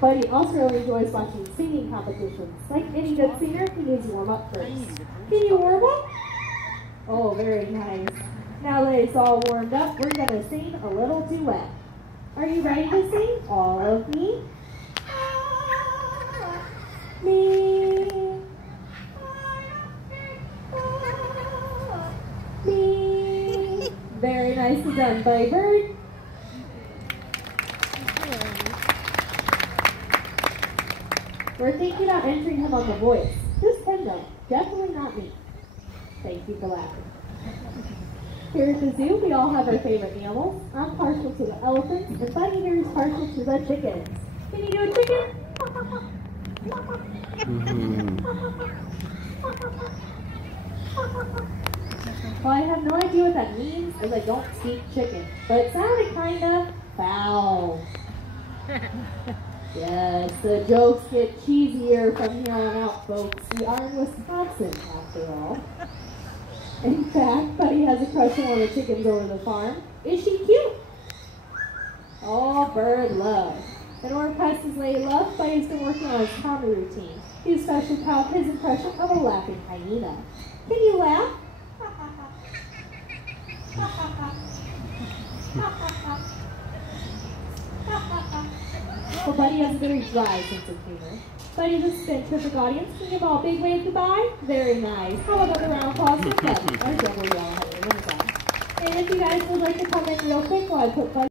Buddy also really enjoys watching singing competitions. Like any good singer, he needs to warm up first. Can you warm up? Oh, very nice. Now that it's all warmed up, we're going to sing a little duet. Are you ready to sing? All of me. Me. Me. Very nicely done, Buddy Bird. We're thinking about entering him on The Voice. Who's Ken though? Definitely not me. Thank you for laughing. Here at the zoo, we all have our favorite animals. I'm partial to the elephants, and Buddy here is partial to the chickens. Can you do a chicken? Well, I have no idea what that means, as I don't speak chicken, but it sounded kind of foul. Yes, the jokes get cheesier from here on out, folks. We are in Wisconsin, after all. In fact, Buddy has a crush on one of the chickens over the farm. Is she cute? Oh, bird love. In order to press his lady love, Buddy's been working on his comedy routine. He's especially proud of his impression of a laughing hyena. Can you laugh? Well, Buddy has a very dry sense of humor. Buddy, this has been a terrific audience. Can you give all a big wave goodbye? Very nice. How about another round of applause for Buddy? Our double yell. And if you guys would like to come in real quick while I put Buddy